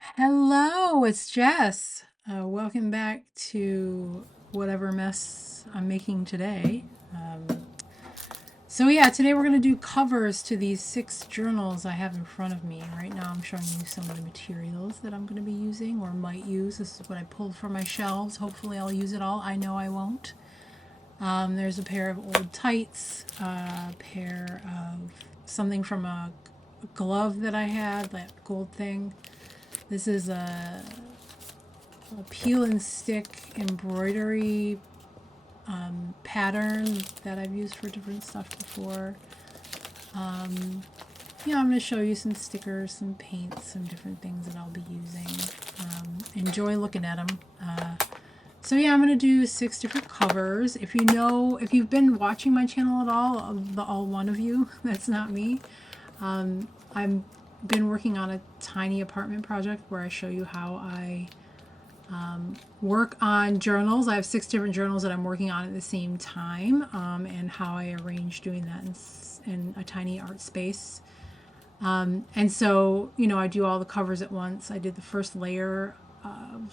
Hello, it's Jess. Welcome back to whatever mess I'm making today. So today we're going to do covers to these 6 journals I have in front of me. Right now I'm showing you some of the materials that I'm going to be using or might use. This is what I pulled from my shelves. Hopefully I'll use it all. I know I won't. There's a pair of old tights, a pair of something from a glove that I had, that gold thing. This is a peel and stick embroidery pattern that I've used for different stuff before. I'm going to show you some stickers, some paints, some different things that I'll be using. Enjoy looking at them. I'm going to do 6 different covers. If you've been watching my channel at all one of you, that's not me. I've been working on a tiny apartment project where I show you how I work on journals. I have 6 different journals that I'm working on at the same time, and how I arrange doing that in a tiny art space. I do all the covers at once. I did the first layer,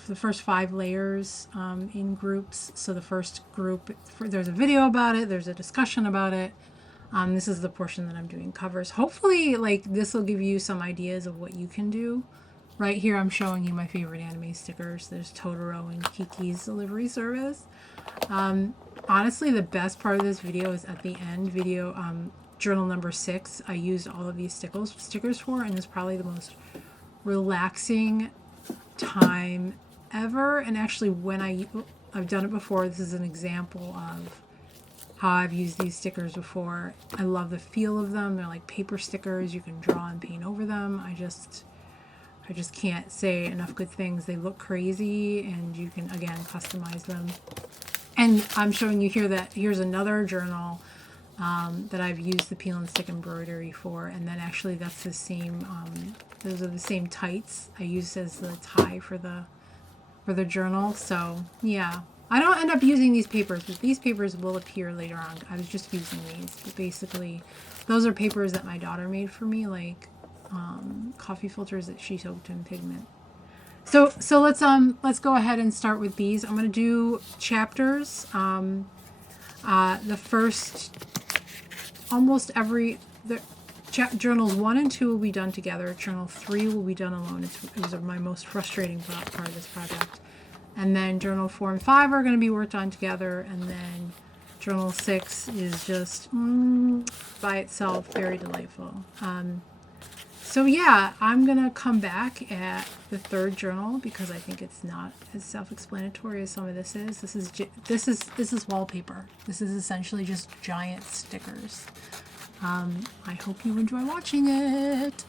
the first 5 layers in groups. So the first group, there's a video about it, there's a discussion about it. This is the portion that I'm doing covers. Hopefully, this will give you some ideas of what you can do. Right here, I'm showing you my favorite anime stickers. There's Totoro and Kiki's Delivery Service. Honestly, the best part of this video is at the end. Journal number 6. I used all of these stickers for, and it's probably the most relaxing time ever. And actually, when I've done it before, this is an example of how I've used these stickers before. I love the feel of them. They're like paper stickers. You can draw and paint over them. I just can't say enough good things. They look crazy, and you can, again, customize them. And I'm showing you here that here's another journal that I've used the peel and stick embroidery for, and then actually that's the same. Those are the same tights I used as the tie for the journal. So yeah, I don't end up using these papers, but these papers will appear later on. I was just using these, but basically, those are papers that my daughter made for me, like coffee filters that she soaked in pigment. So let's go ahead and start with these. I'm going to do chapters. The first, almost every the journals 1 and 2 will be done together. Journal 3 will be done alone. It was my most frustrating part of this project. And then journal 4 and 5 are going to be worked on together, and then journal 6 is just by itself very delightful. I'm going to come back at the 3rd journal because I think it's not as self-explanatory as some of this is. This is wallpaper. This is essentially just giant stickers. I hope you enjoy watching it.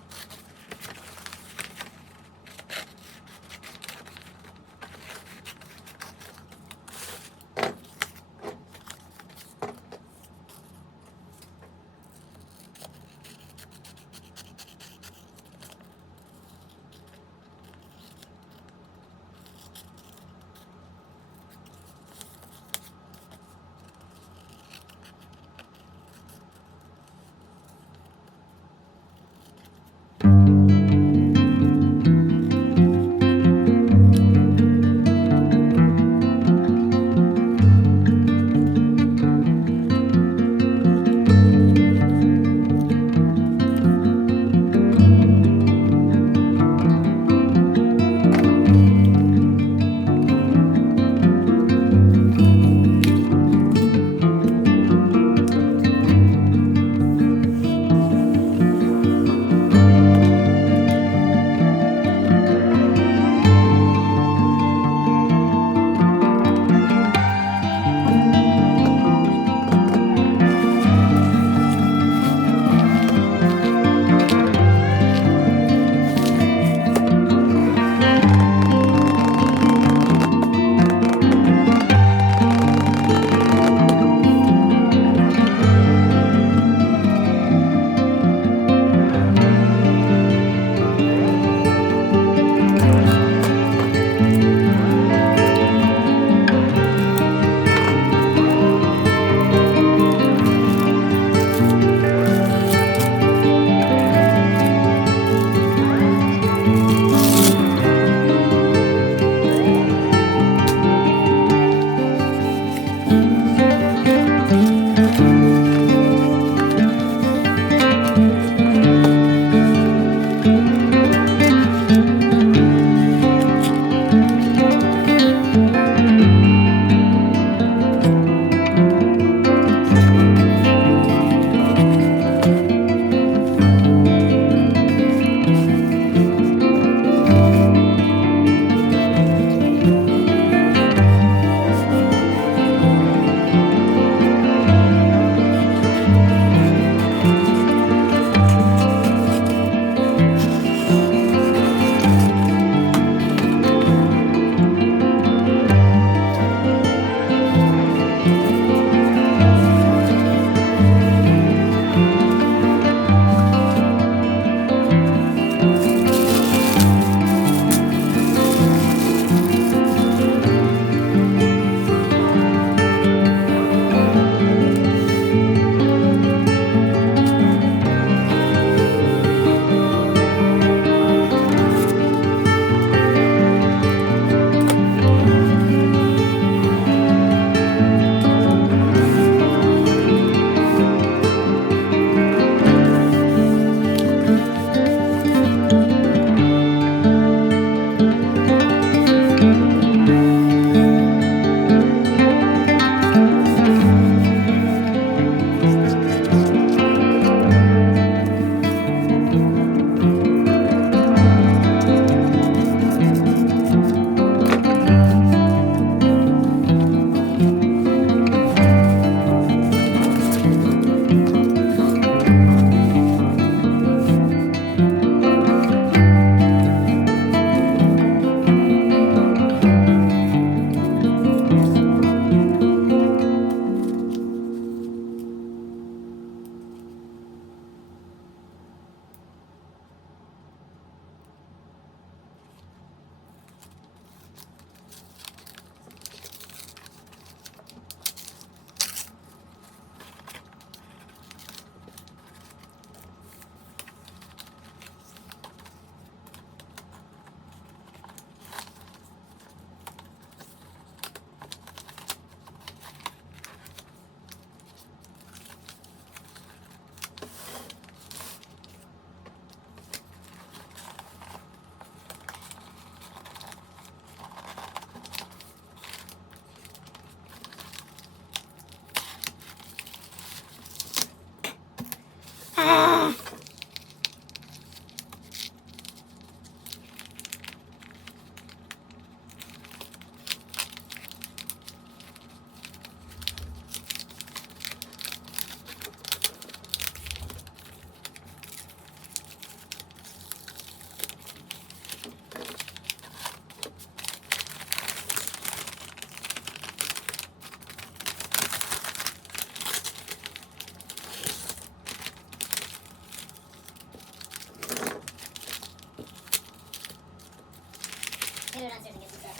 Maybe we're not serving it instead.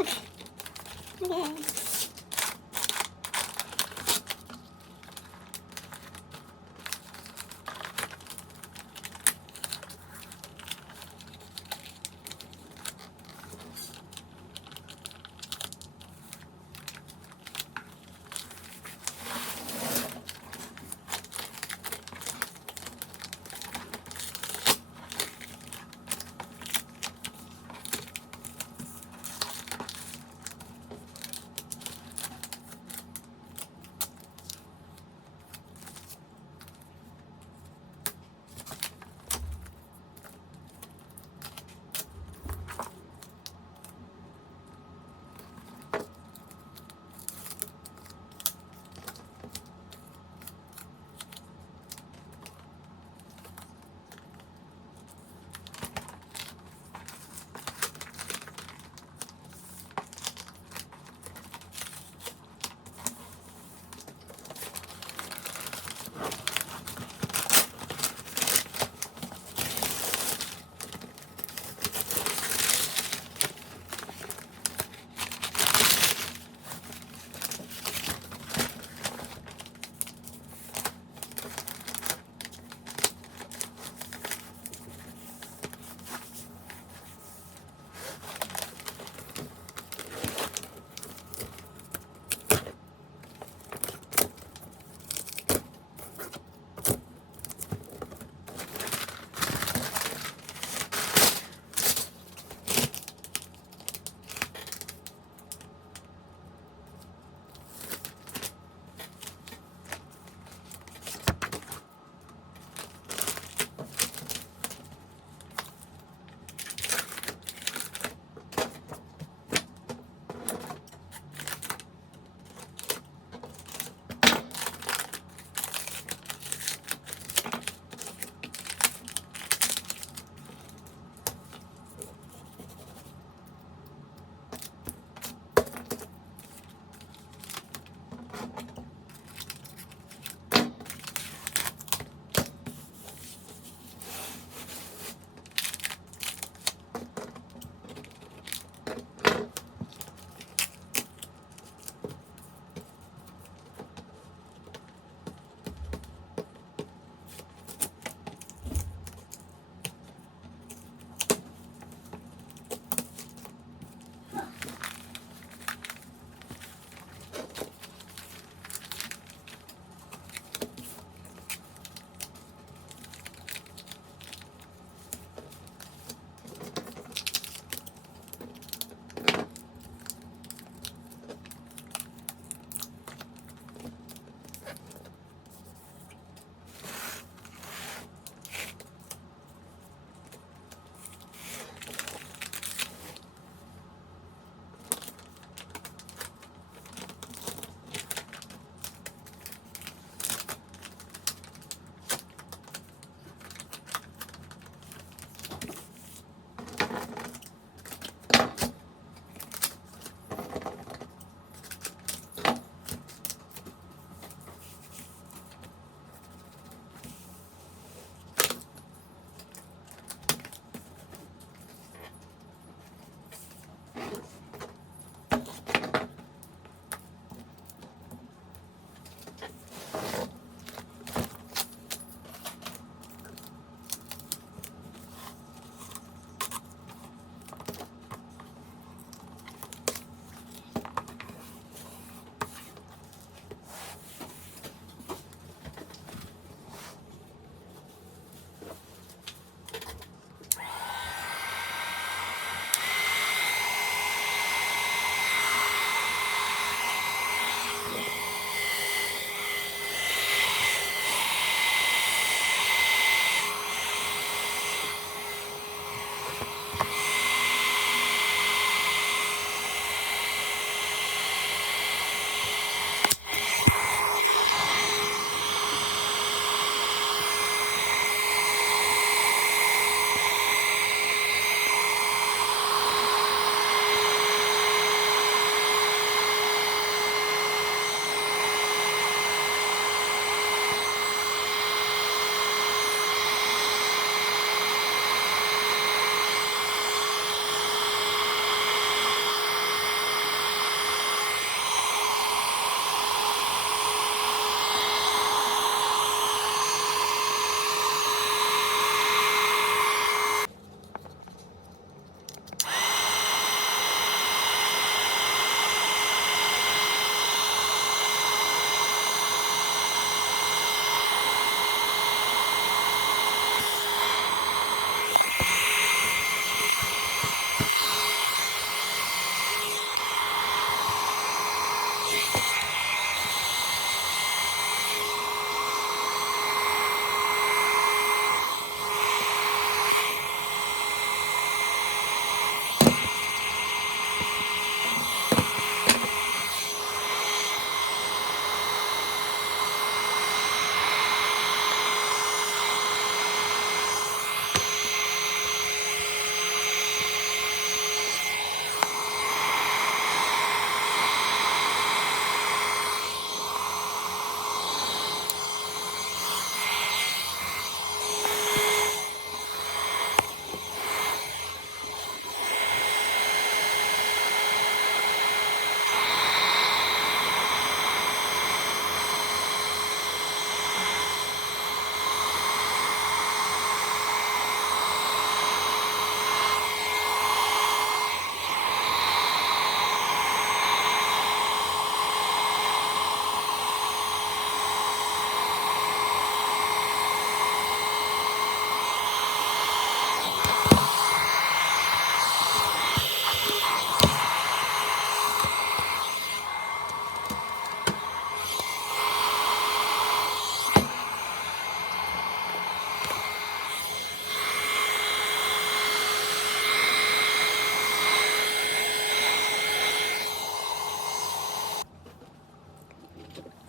Okay.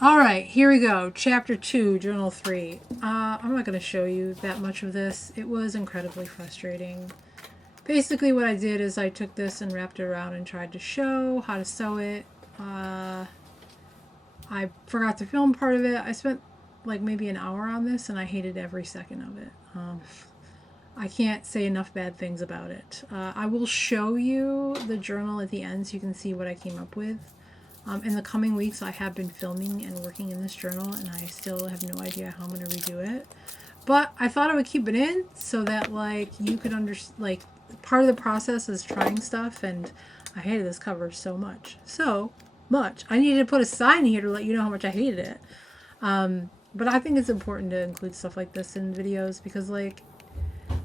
All right, here we go. Chapter 2, Journal 3. I'm not going to show you that much of this. It was incredibly frustrating. Basically, what I did is I took this and wrapped it around and tried to show how to sew it. I forgot to film part of it. I spent like maybe an hour on this and I hated every second of it. I can't say enough bad things about it. I will show you the journal at the end so you can see what I came up with. In the coming weeks, I have been filming and working in this journal, and I still have no idea how I'm going to redo it. But I thought I would keep it in so that, like, you could understand, like, part of the process is trying stuff, and I hated this cover so much. So much. I needed to put a sign here to let you know how much I hated it. But I think it's important to include stuff like this in videos because, like,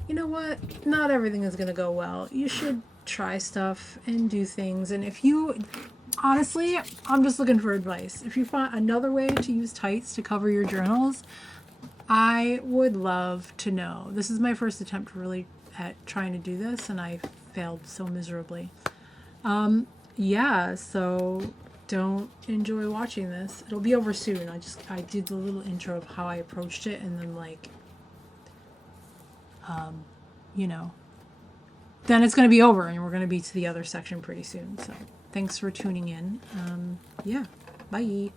you know what? Not everything is going to go well. You should try stuff and do things. And if you, honestly, I'm just looking for advice. If you find another way to use tights to cover your journals, I would love to know. This is my first attempt really at trying to do this, and I failed so miserably. Yeah, so don't enjoy watching this. It'll be over soon. I did the little intro of how I approached it, and then like, you know, then it's going to be over, and we're going to be to the other section pretty soon. So thanks for tuning in. Yeah, bye.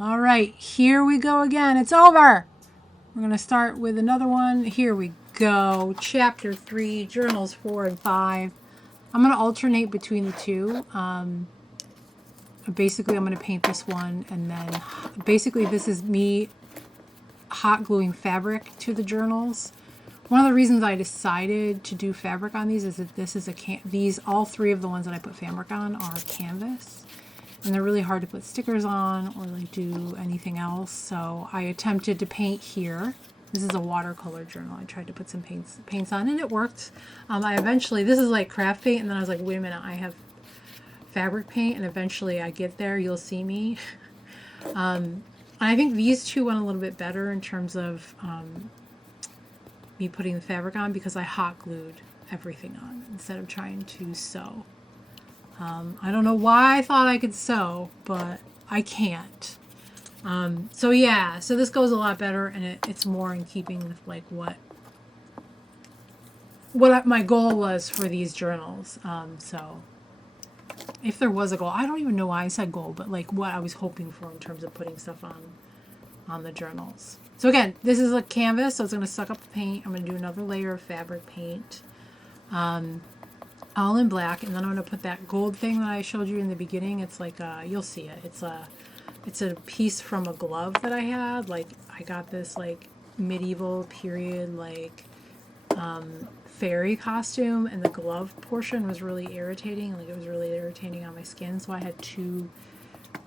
All right, here we go again. It's over. We're going to start with another one. Here we go. Chapter 3, Journals 4 and 5. I'm going to alternate between the two. Basically, I'm going to paint this one, and then basically this is me hot gluing fabric to the journals. One of the reasons I decided to do fabric on these is that this is all three of the ones that I put fabric on are canvas. And they're really hard to put stickers on or like do anything else. So I attempted to paint here. This is a watercolor journal. I tried to put some paints on and it worked. This is like craft paint, and then I was like, wait a minute, I have fabric paint, and eventually I get there, you'll see me. And I think these two went a little bit better in terms of me putting the fabric on because I hot glued everything on instead of trying to sew. I don't know why I thought I could sew, but I can't. So yeah, so this goes a lot better, and it's more in keeping with like what my goal was for these journals. So if there was a goal, I don't even know why I said goal, but like what I was hoping for in terms of putting stuff on the journals. So again, this is a canvas, so it's going to suck up the paint. I'm going to do another layer of fabric paint. All in black, and then I'm going to put that gold thing that I showed you in the beginning. It's like you'll see it. It's a piece from a glove that I had. Like I got this like medieval period, like, fairy costume, and the glove portion was really irritating. Like, it was really irritating on my skin, so I had two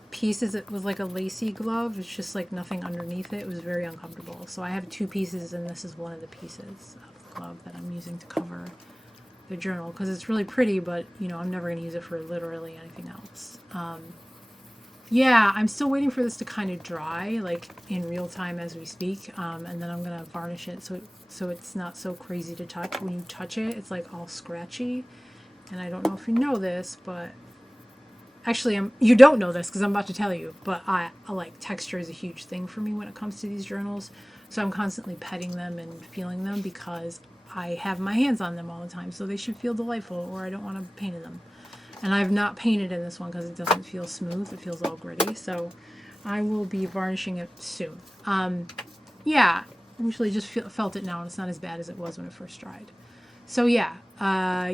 pieces. It was like a lacy glove. It's just like nothing underneath it. It was very uncomfortable. So I have two pieces, and this is one of the pieces of the glove that I'm using to cover the journal, because it's really pretty, but you know, I'm never going to use it for literally anything else. Yeah, I'm still waiting for this to kind of dry, like in real time as we speak, and then I'm gonna varnish it so it's not so crazy to touch. When you touch it, it's like all scratchy, and I don't know if you know this, but actually, you don't know this because I'm about to tell you, but I like, texture is a huge thing for me when it comes to these journals, so I'm constantly petting them and feeling them because I have my hands on them all the time, so they should feel delightful, or I don't want to paint in them. And I've not painted in this one because it doesn't feel smooth. It feels all gritty. So I will be varnishing it soon. Yeah, I usually just felt it now, and it's not as bad as it was when it first dried. So yeah, the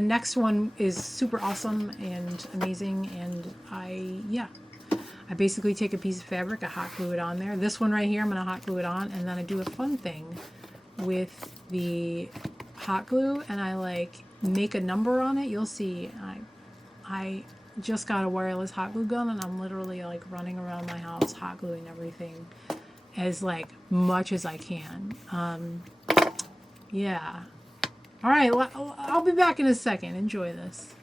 next one is super awesome and amazing, and I basically take a piece of fabric, I hot glue it on there. This one right here, I'm going to hot glue it on, and then I do a fun thing with the hot glue, and I like make a number on it. You'll see, I just got a wireless hot glue gun, and I'm literally like running around my house hot gluing everything as like much as I can. Yeah. All right, I'll be back in a second. Enjoy this.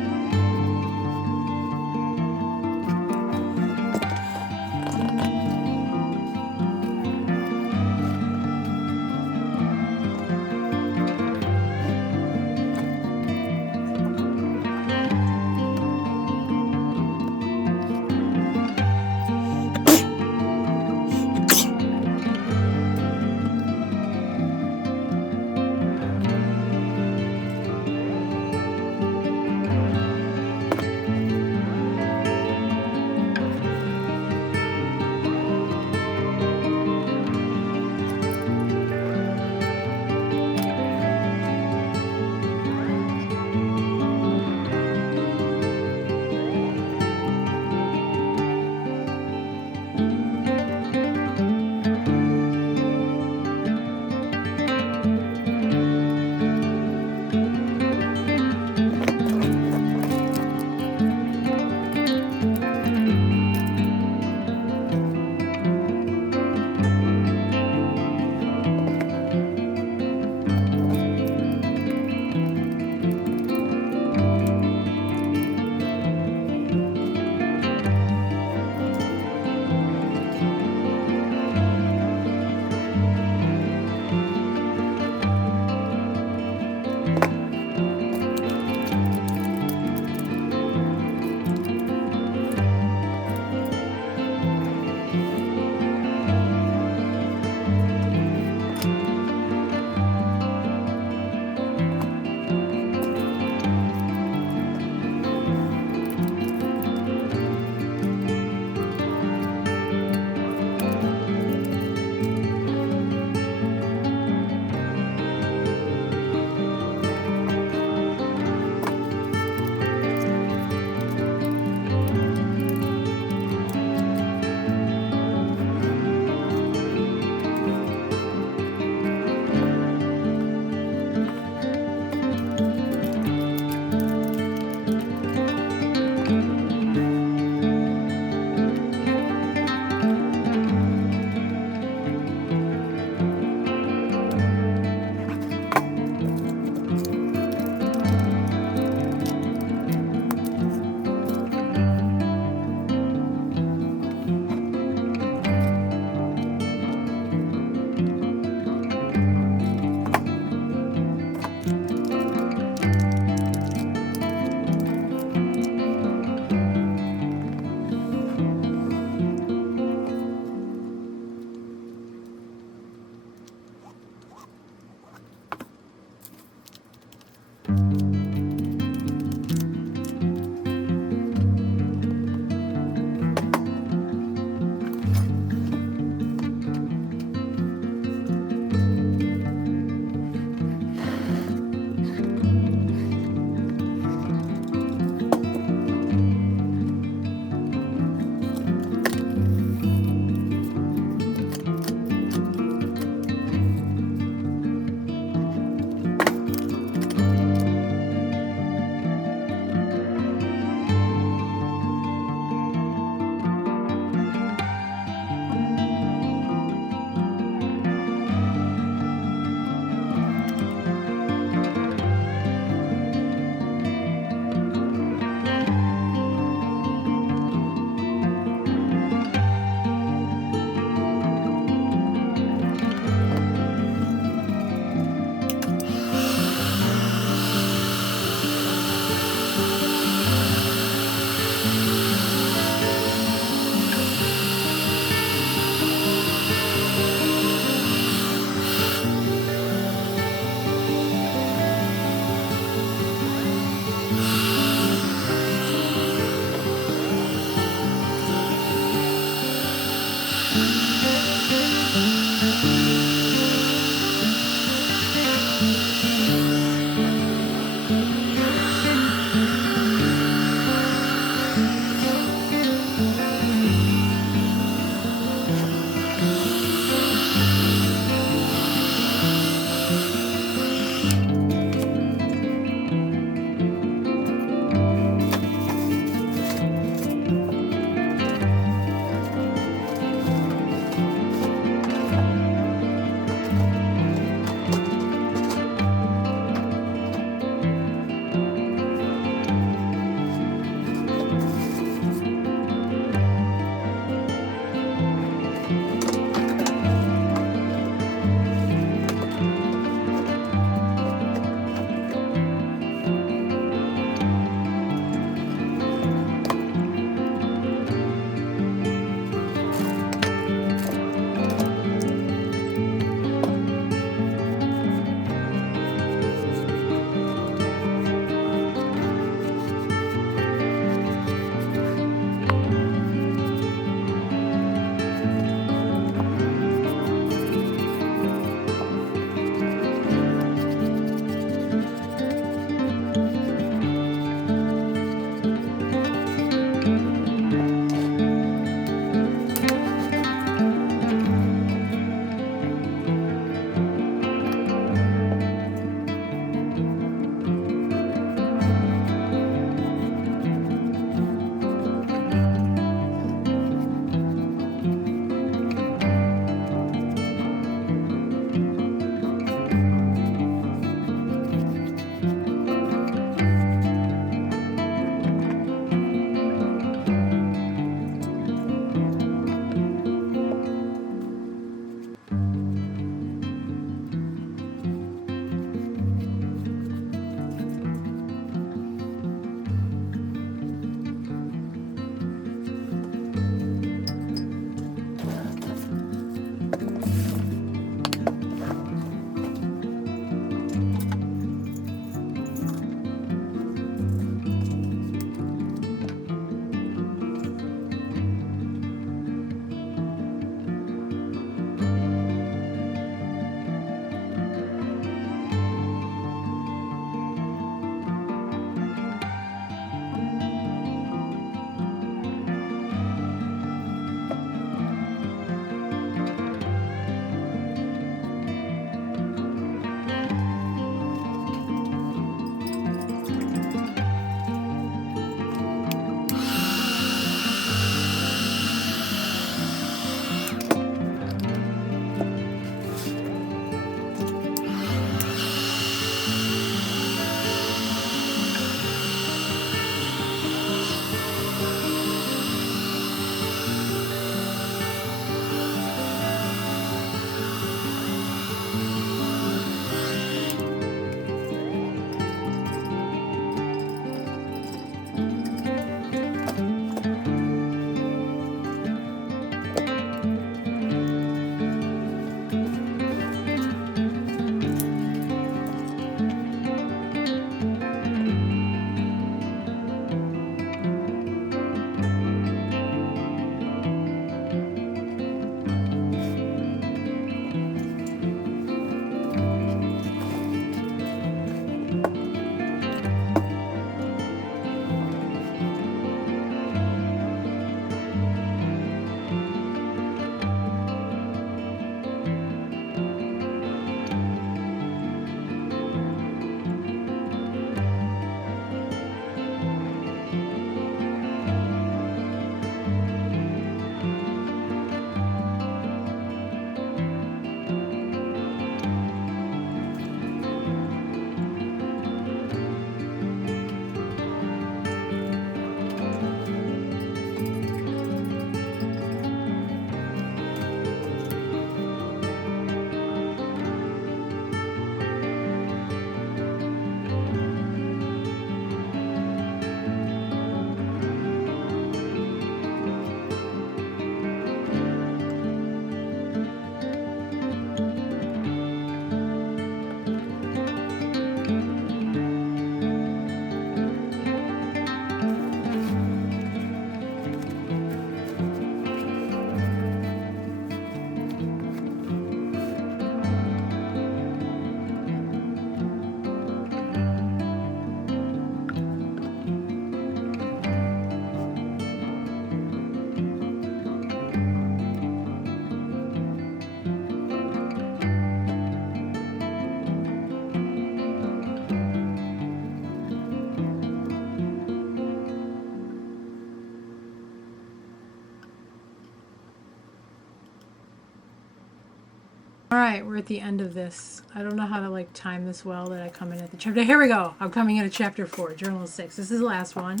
All right, we're at the end of this. I don't know how to like time this well that I come in at the chapter. Here we go. I'm coming in at chapter 4, Journal 6. This is the last one.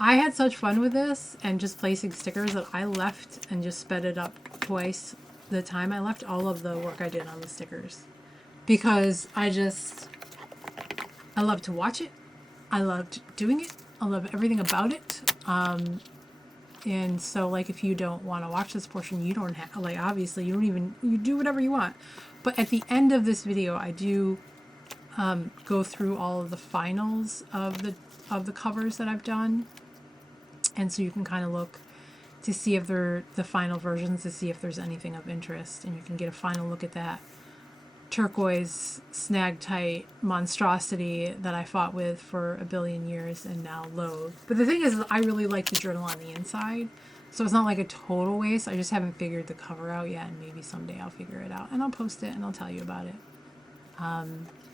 I had such fun with this and just placing stickers that I left and just sped it up twice the time. I left all of the work I did on the stickers because I love to watch it. I loved doing it. I love everything about it. And so like if you don't want to watch this portion, you don't have, like, obviously you don't even, you do whatever you want. But at the end of this video, I do go through all of the finals of the covers that I've done. And so you can kind of look to see if they're the final versions, to see if there's anything of interest, and you can get a final look at that turquoise snag tight monstrosity that I fought with for a billion years and now loathe. But the thing is I really like the journal on the inside, so it's not like a total waste. I just haven't figured the cover out yet, and maybe someday I'll figure it out and I'll post it and I'll tell you about it.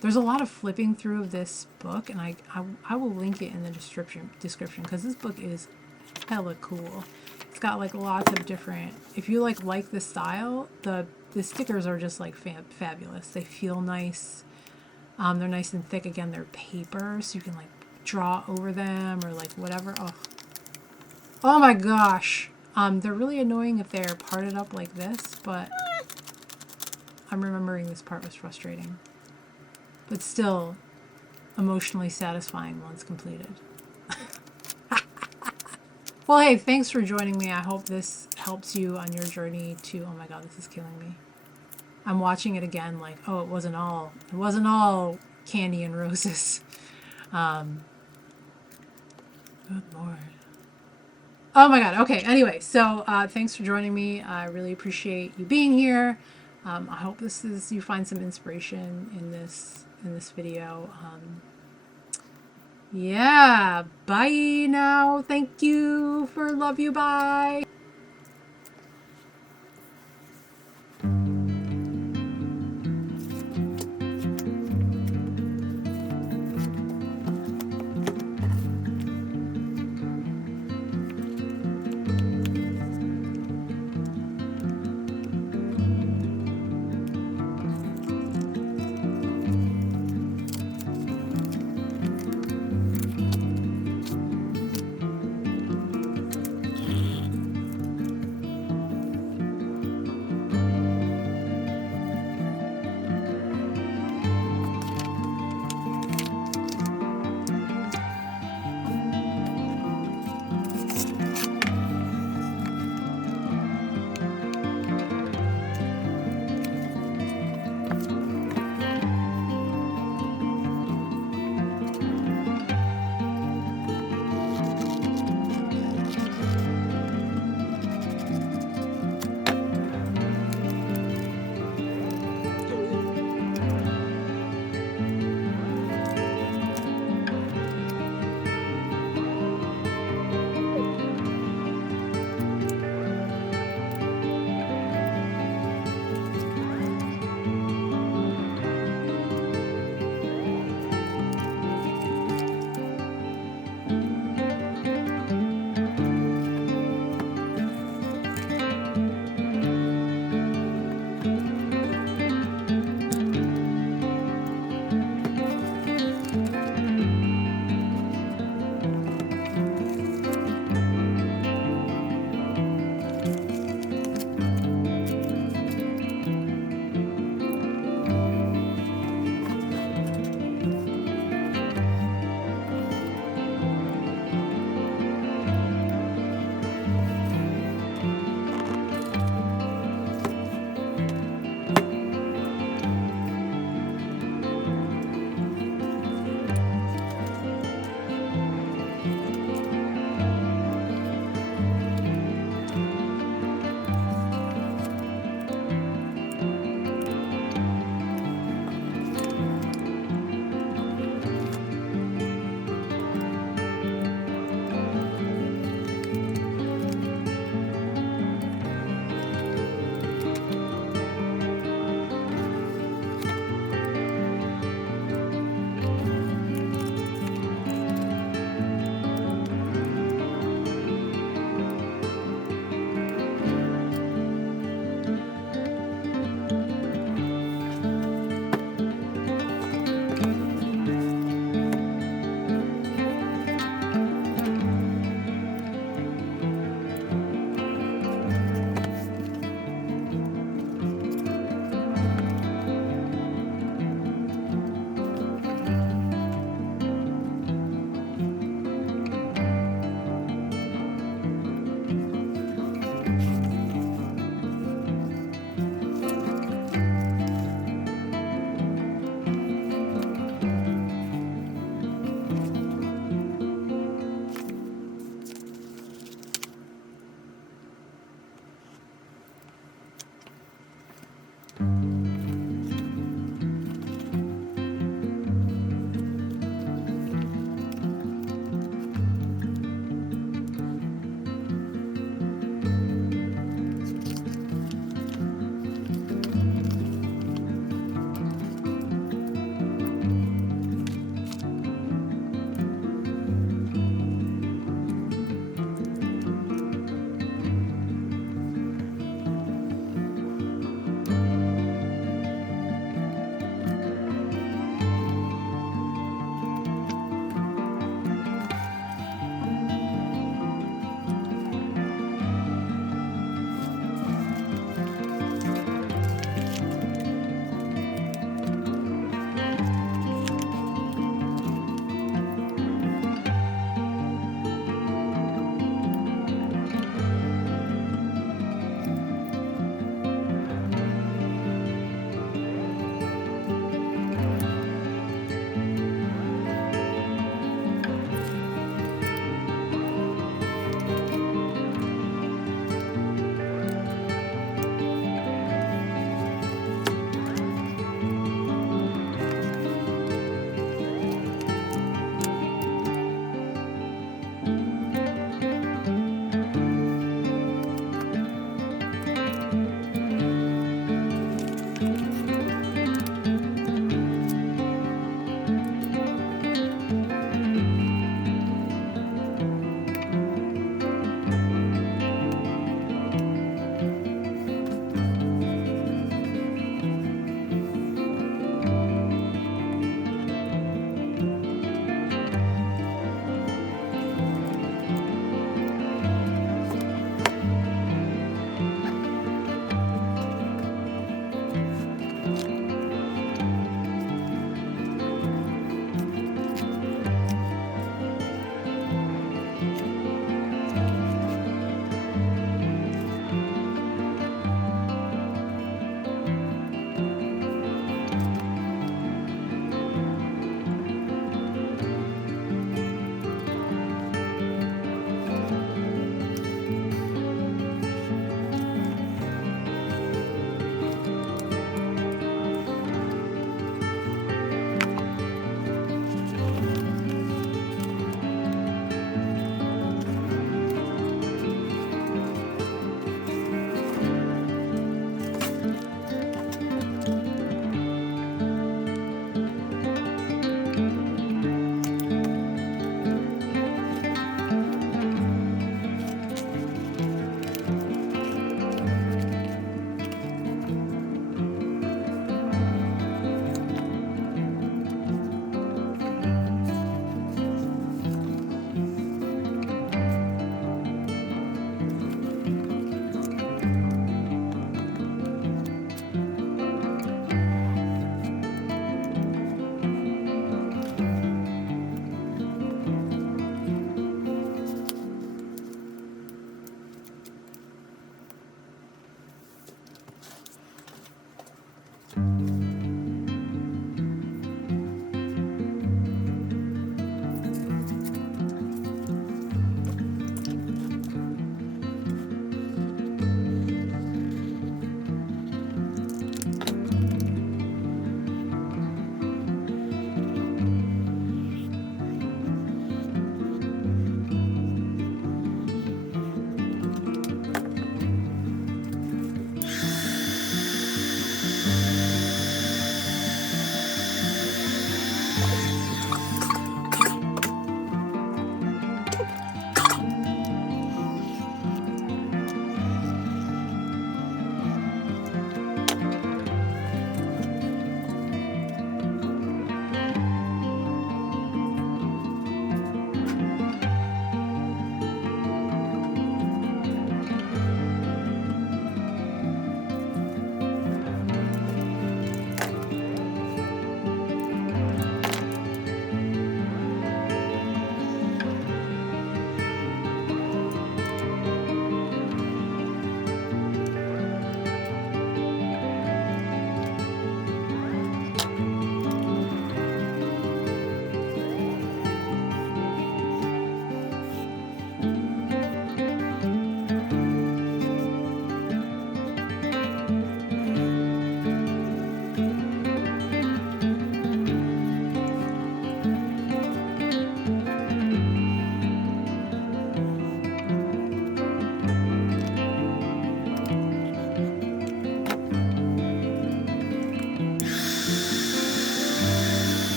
There's a lot of flipping through of this book, and I will link it in the description because this book is hella cool. It's got like lots of different, if you like the style, the stickers are just like fabulous. They feel nice. They're nice and thick. Again, they're paper, so you can like draw over them or like whatever. Oh my gosh. They're really annoying if they're parted up like this, but I'm remembering this part was frustrating. But still emotionally satisfying once completed. Well, hey, thanks for joining me. I hope this helps you on your journey to, oh my god, this is killing me. I'm watching it again like, oh, it wasn't all candy and roses. Good Lord. Oh my god. Okay, anyway, so thanks for joining me. I really appreciate you being here. I hope you find some inspiration in this video. Yeah, bye now. Thank you for love you. Bye.